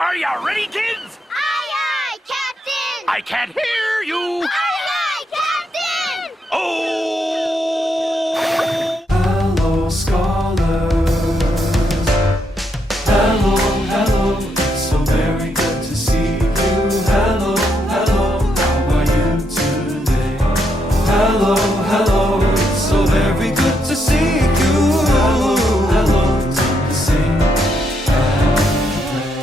Are you ready, kids? Aye, aye, Captain! I can't hear you. Aye, aye, Captain! Oh! Hello, scholars. Hello, hello. It's so very good to see you. Hello, hello. How are you today? Hello, hello. It's so very good to see you. Hello, hello. Time to sing and play.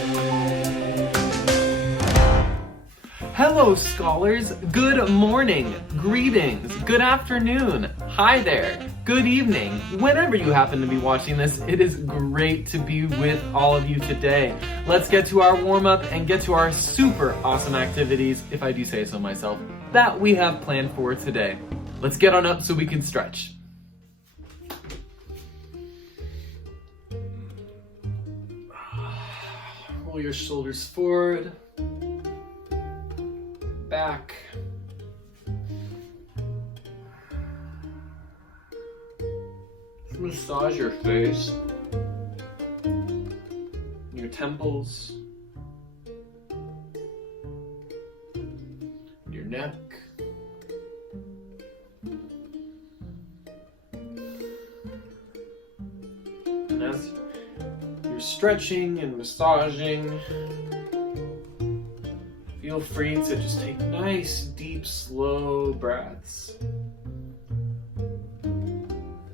Hello, scholars. Good morning, greetings, good afternoon, hi there, good evening. Whenever you happen to be watching this, it is great to be with all of you today. Let's get to our warm-up and get to our super awesome activities, if I do say so myself, that we have planned for today. Let's get on up so we can stretch. Roll your shoulders forward. Back. Massage your face, your temples, your neck. And as you're stretching and massaging, feel free to just take nice, deep, slow breaths.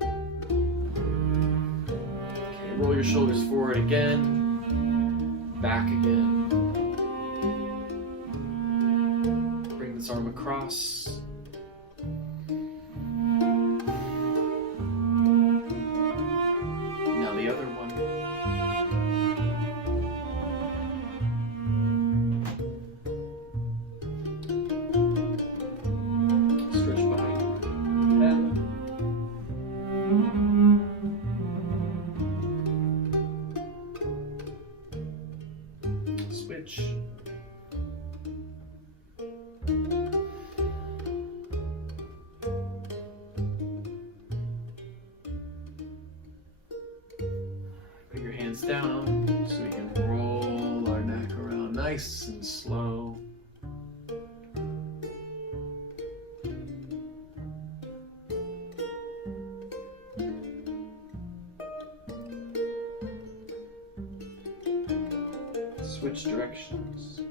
Okay, roll your shoulders forward again, back again. Bring this arm across. Now the other one. Switch. Bring your hands down so we can roll our neck around nice and slow. Switch directions.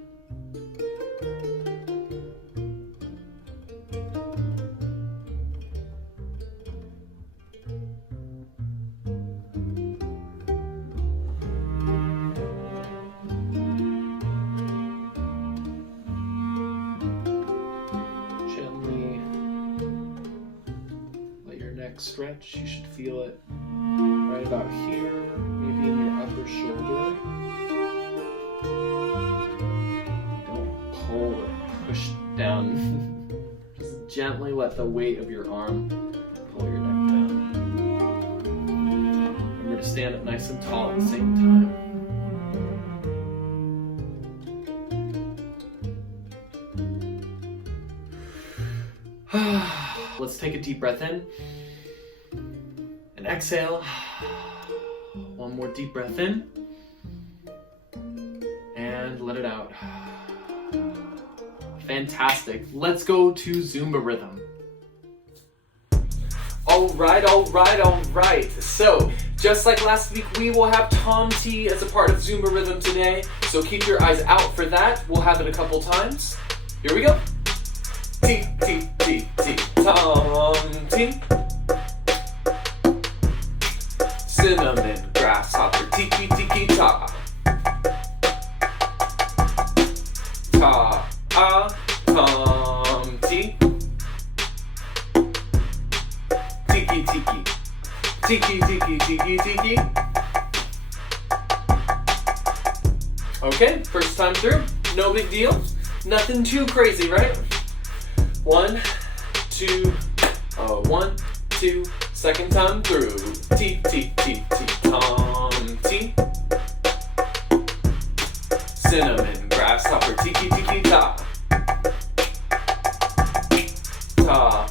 Gently let your neck stretch. You should feel it right about here, maybe in your upper shoulder. Don't pull or push down. Just gently let the weight of your arm pull your neck down. Remember to stand up nice and tall at the same time. Let's take a deep breath in and exhale. One more deep breath in and let it out. Fantastic. Let's go to Zumba rhythm. All right. So, just like last week, we will have Tom T as a part of Zumba rhythm today. So keep your eyes out for that. We'll have it a couple times. Here we go. T, T, T, T, Tom T. Cinnamon, grasshopper, tiki, tiki, ta. Ta, Tom T. Tiki, tiki, tiki, tiki, tiki, tiki. Okay, first time through, no big deal. Nothing too crazy, right? 1, 2, 1, 2, second time through. T, T, T, T, Tom T. Cinnamon, grasshopper, tiki, tiki, ta. Ta,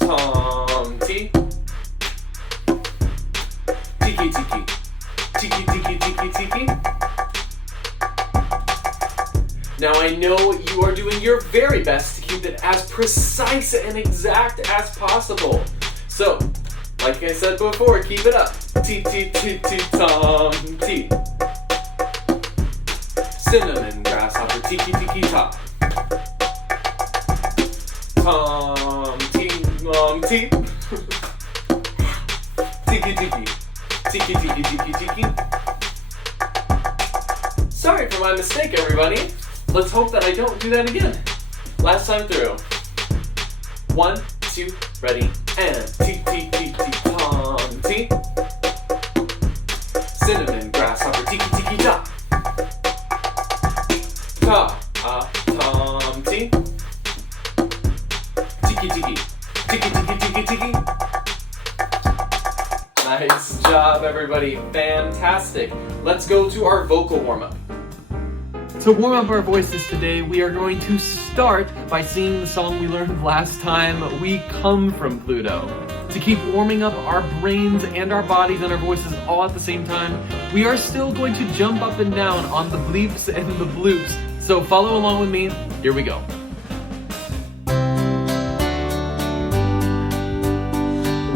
Tom T. Tiki, tiki, tiki, tiki, tiki, tiki. Now I know you are doing your very best to keep it as precise and exact as possible. So, like I said before, keep it up. T, T, T, T, Tom, T. Cinnamon, grasshopper, tiki, tiki, top. Tom, T, T. Tiki, tiki. Tiki, tiki, tiki, tiki. Sorry for my mistake, everybody. Let's hope that I don't do that again. Last time through. 1, 2, ready, and T, T, T, T, Tom, T. Cinnamon, grasshopper, tiki, tiki, ta. Ta, Tom, T. Tiki, tiki, tiki, tiki, tiki, tiki. Nice job, everybody. Fantastic. Let's go to our vocal warm-up. To warm up our voices today, we are going to start by singing the song we learned last time, We Come From Pluto. To keep warming up our brains and our bodies and our voices all at the same time, we are still going to jump up and down on the bleeps and the bloops. So follow along with me. Here we go.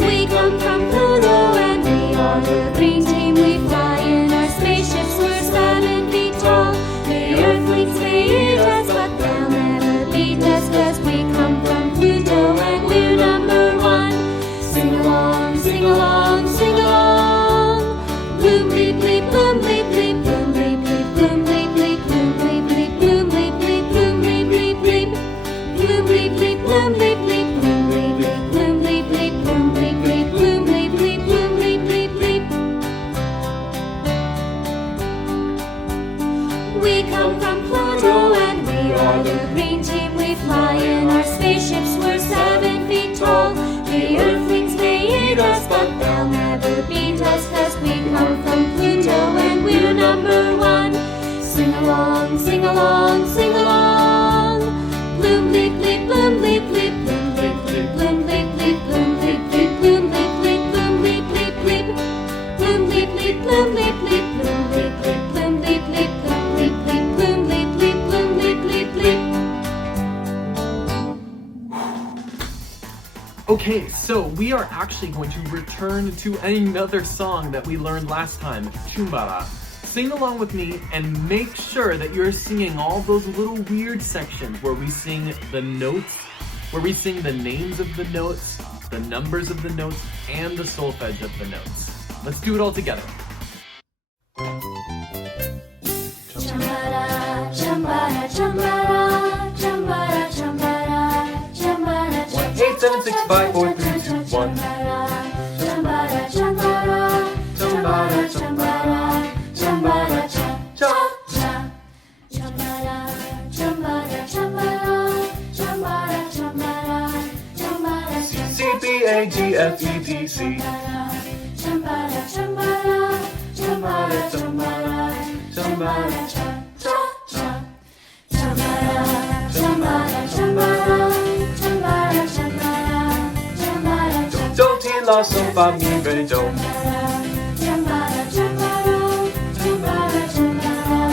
We come from Pluto and we are the green team. We fly in our spaceships, we're 7 feet tall. The Earthlings may eat us, but they'll never beat us, 'cause we come from Pluto and we're number 1. Sing along, sing along, sing along. Bloom bleep bleep, bloom bleep bleep, bloom bleep bleep, bloom bleep bleep, bloom bleep bleep, bloom bleep bleep, bloom bleep bleep bleep, bloom bleep bleep, bloom bleep bleep, bloom bleep bleep, bloom bleep bleep, bloom bleep bleep, bloom bleep bleep, bloom bleep bleep bleep. We come from Pluto and we are the green team. We fly in our spaceships, we're 7 feet tall. The Earthlings may eat us, but they'll never beat us, 'cause we come from Pluto and we're number 1. Sing along, sing along, sing along. Bloom bleep bleep, bloom bleep bleep, bloom bleep bleep, bloom bleep bleep, bloom bleep bleep, bloom bleep bleep, bloom bleep bleep bleep, bloom bleep bleep, bloom bleep bleep, bloom bleep bleep, bloom bleep bleep, bloom bleep bleep, bloom bleep bleep, bloom bleep bleep bleep. Okay, so we are actually going to return to another song that we learned last time, Chumbara. Sing along with me and make sure that you're singing all those little weird sections where we sing the notes, where we sing the names of the notes, the numbers of the notes, and the solfege of the notes. Let's do it all together. Chambara, chambara, chambara, chambara, chambara, chambara, 1, 8, 7, 6, 5, 4, 3, 2, 1. chambara, chambara, chambara, chambara, chambara, cha, cha, cha. Chambara, chambara, chambara, chambara, chambara, chambara, C, B, A, G, F, E, D, C. chambara, chambara, chambara, chambara, chambara, cha, cha, cha. Chambara, chambara, chambara, chambara, chambara, chambara, cha, Do, ti, la, sol, fa, mi, re, do. chambara, chambara, chambara, chambara,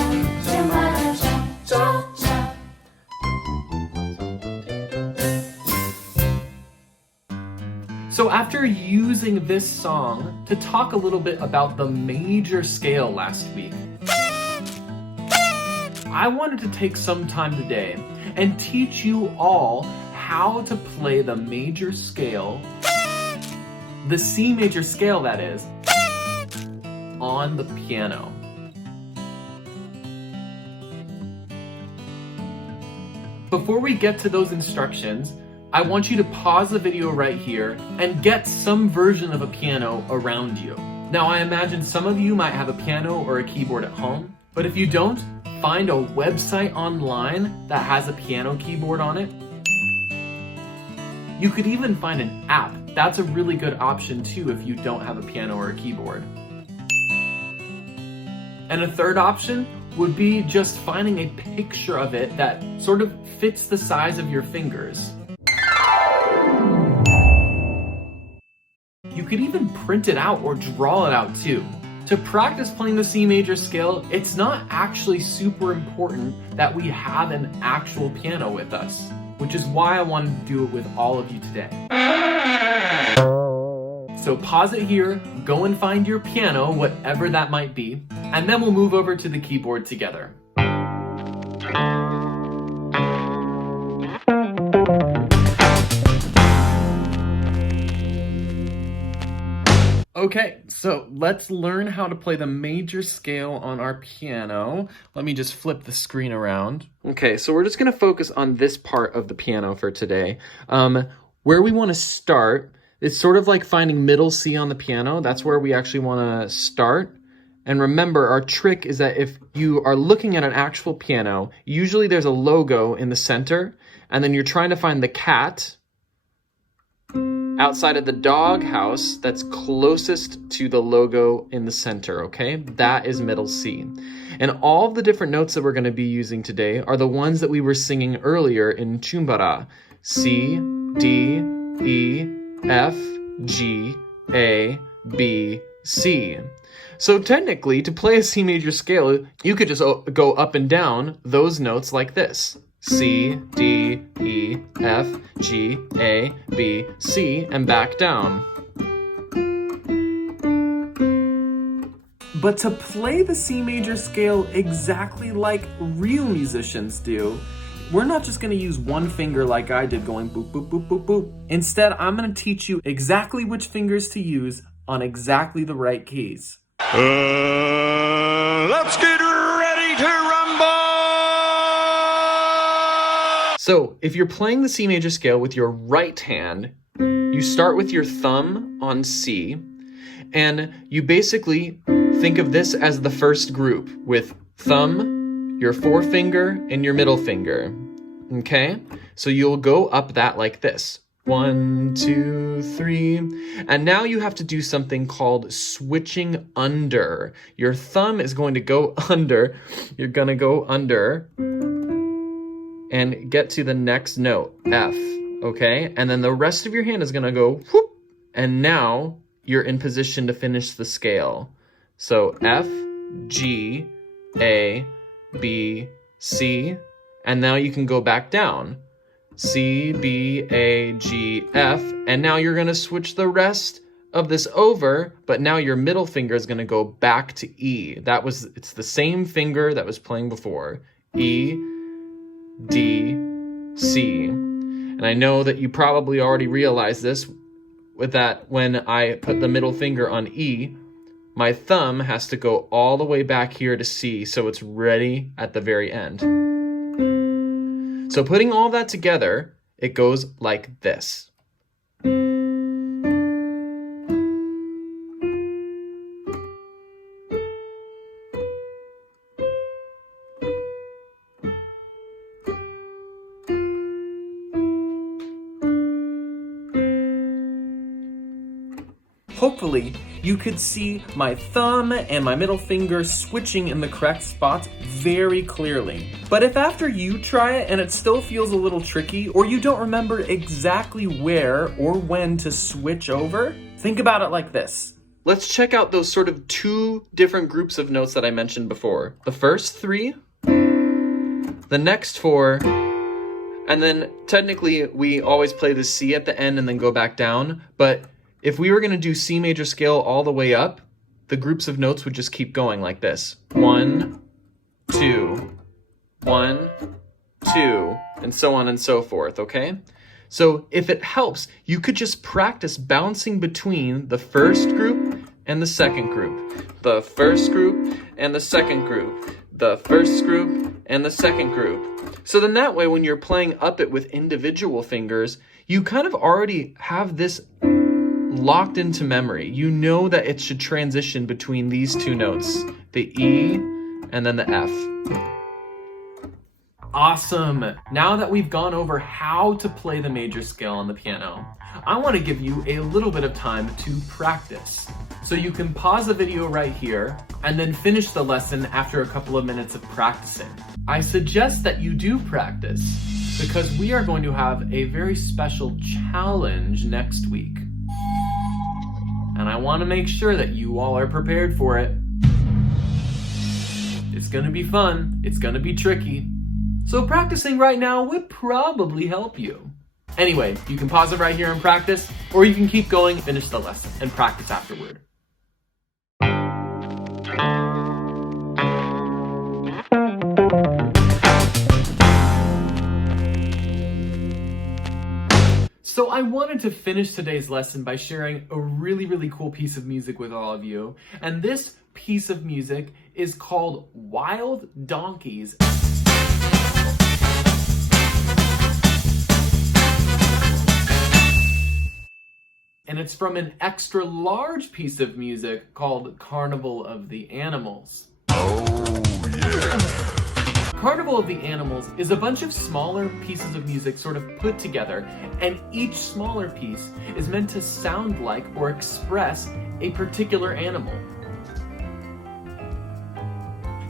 chambara, cha, cha, cha. So after using this song to talk a little bit about the major scale last week, I wanted to take some time today and teach you all how to play the major scale, the C major scale that is, on the piano. Before we get to those instructions, I want you to pause the video right here and get some version of a piano around you. Now, I imagine some of you might have a piano or a keyboard at home, but if you don't, find a website online that has a piano keyboard on it. You could even find an app. That's a really good option too if you don't have a piano or a keyboard. And a third option would be just finding a picture of it that sort of fits the size of your fingers. You could even print it out or draw it out too. To practice playing the C major scale, it's not actually super important that we have an actual piano with us, which is why I wanted to do it with all of you today. So pause it here, go and find your piano, whatever that might be, and then we'll move over to the keyboard together. Okay, so let's learn how to play the major scale on our piano. Let me just flip the screen around. Okay, so we're just gonna focus on this part of the piano for today. Where we wanna start, it's sort of like finding middle C on the piano. That's where we actually wanna start. And remember, our trick is that if you are looking at an actual piano, usually there's a logo in the center, and then you're trying to find the cat outside of the dog house that's closest to the logo in the center, okay? That is middle C. And all of the different notes that we're gonna be using today are the ones that we were singing earlier in Chumbara. C, D, E, F, G, A, B, C. So technically, to play a C major scale, you could just go up and down those notes like this. C, D, E, F, G, A, B, C, and back down. But to play the C major scale exactly like real musicians do, we're not just gonna use one finger like I did going boop, boop, boop, boop, boop. Instead, I'm gonna teach you exactly which fingers to use on exactly the right keys. Let's get ready to rumble! So, if you're playing the C major scale with your right hand, you start with your thumb on C, and you basically think of this as the first group with thumb, your forefinger, and your middle finger. Okay? So you'll go up that like this. 1, 2, 3. And now you have to do something called switching under. Your thumb is going to go under. You're going to go under and get to the next note, F. Okay? And then the rest of your hand is going to go whoop. And now you're in position to finish the scale. So F, G, A, B, C. And now you can go back down. C, B, A, G, F, and now you're gonna switch the rest of this over, but now your middle finger is gonna go back to E. It's the same finger that was playing before. E, D, C. And I know that you probably already realized this with that when I put the middle finger on E, my thumb has to go all the way back here to C, so it's ready at the very end. So putting all that together, it goes like this. Hopefully, you could see my thumb and my middle finger switching in the correct spots very clearly. But if after you try it and it still feels a little tricky, or you don't remember exactly where or when to switch over, think about it like this. Let's check out those sort of two different groups of notes that I mentioned before. The first 3, the next 4, and then technically we always play the C at the end and then go back down, but if we were going to do C major scale all the way up, the groups of notes would just keep going like this. 1, 2, 1, 2, and so on and so forth, okay? So if it helps, you could just practice bouncing between the first group and the second group. The first group and the second group. The first group and the second group. So then that way, when you're playing up it with individual fingers, you kind of already have this locked into memory. You know that it should transition between these two notes, the E and then the F. Awesome! Now that we've gone over how to play the major scale on the piano, I want to give you a little bit of time to practice. So you can pause the video right here and then finish the lesson after a couple of minutes of practicing. I suggest that you do practice because we are going to have a very special challenge next week. And I want to make sure that you all are prepared for it. It's going to be fun. It's going to be tricky. So practicing right now would probably help you. Anyway, you can pause it right here and practice, or you can keep going, finish the lesson, and practice afterward. So I wanted to finish today's lesson by sharing a really cool piece of music with all of you. And this piece of music is called Wild Donkeys. And it's from an extra large piece of music called Carnival of the Animals. Carnival of the Animals is a bunch of smaller pieces of music sort of put together, and each smaller piece is meant to sound like or express a particular animal.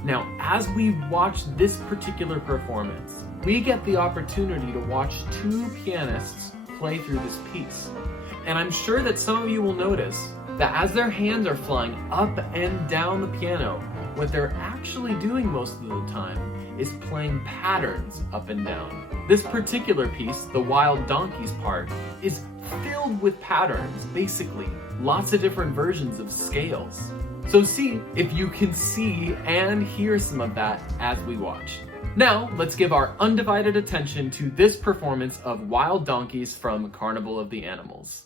Now, as we watch this particular performance, we get the opportunity to watch two pianists play through this piece. And I'm sure that some of you will notice that as their hands are flying up and down the piano, what they're actually doing most of the time is playing patterns up and down. This particular piece, the Wild Donkeys part, is filled with patterns, basically. Lots of different versions of scales. So see if you can see and hear some of that as we watch. Now, let's give our undivided attention to this performance of Wild Donkeys from Carnival of the Animals.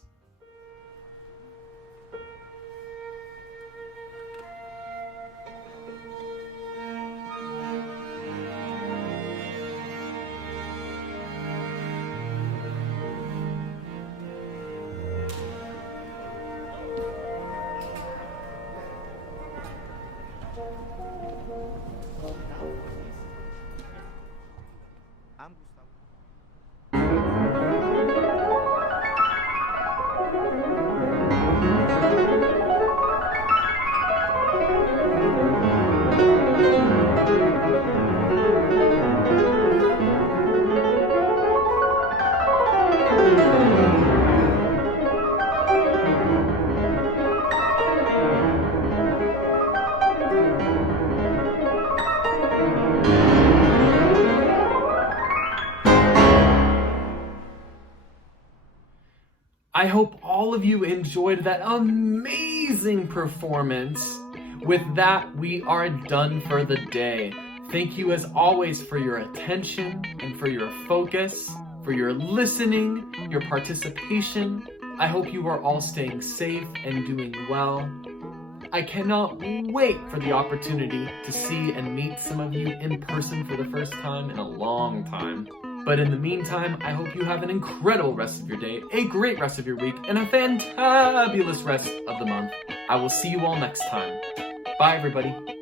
I hope all of you enjoyed that amazing performance. With that, we are done for the day. Thank you as always for your attention and for your focus, for your listening, your participation. I hope you are all staying safe and doing well. I cannot wait for the opportunity to see and meet some of you in person for the first time in a long time. But in the meantime, I hope you have an incredible rest of your day, a great rest of your week, and a fantabulous rest of the month. I will see you all next time. Bye, everybody.